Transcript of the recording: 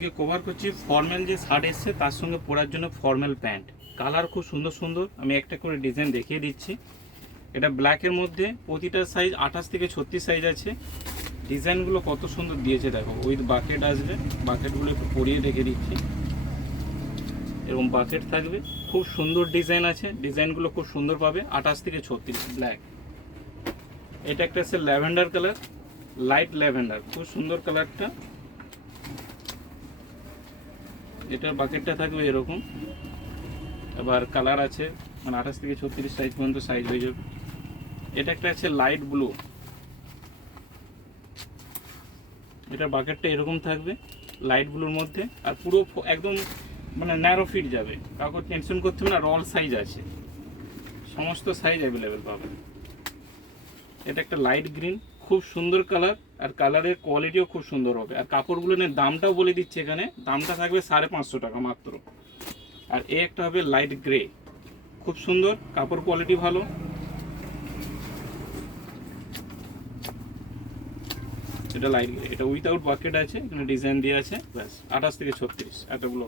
Cover করছি formal যে shirt এসছে তার সঙ্গে পরার জন্য ফর্মাল প্যান্ট। কালার খুব সুন্দর সুন্দর, আমি একটা করে ডিজাইন দেখিয়ে দিচ্ছি। এটা ব্ল্যাকের মধ্যে, প্রতিটা সাইজ 28 থেকে 36 সাইজ আছে। ডিজাইনগুলো কত সুন্দর দিয়েছে দেখো, উইথ বাকেট আসবে। বাকেটগুলো একটু পরিয়ে দেখে দিচ্ছি। এরকম বাকেট থাকবে, খুব সুন্দর ডিজাইন আছে। ডিজাইনগুলো খুব সুন্দর পাবে। 28 থেকে 36 ব্ল্যাক। এটা একটা আছে ল্যাভেন্ডার কালার, লাইট ল্যাভেন্ডার, খুব সুন্দর কালারটা। এটার বাকেটটা থাকবে এরকম। এবার কালার আছে, মানে 28 থেকে 36 সাইজ পর্যন্ত সাইজ হয়ে যাবে। এটা একটা আছে লাইট ব্লু, এটার বাকেটটা এরকম থাকবে লাইট ব্লুর মধ্যে। আর পুরো একদম মানে ন্যারো ফিট যাবে, কাউকে টেনশন করতে হবে না। রল সাইজ আছে, সমস্ত সাইজ অ্যাভেলেবেল পাবে। এটা একটা লাইট গ্রিন, খুব সুন্দর কালার। আর কালারের কোয়ালিটিও খুব সুন্দর হবে। আর কাপড়গুলো নিয়ে দামটাও বলে দিচ্ছে, এখানে দামটা থাকবে 550 টাকা মাত্র। আর এ একটা হবে লাইট গ্রে, খুব সুন্দর, কাপড় কোয়ালিটি ভালো। এটা লাইট গ্রে, এটা উইথাউট বাকেট আছে, এখানে ডিজাইন দিয়ে আছে। ব্যাস 28 থেকে 36 এতগুলো।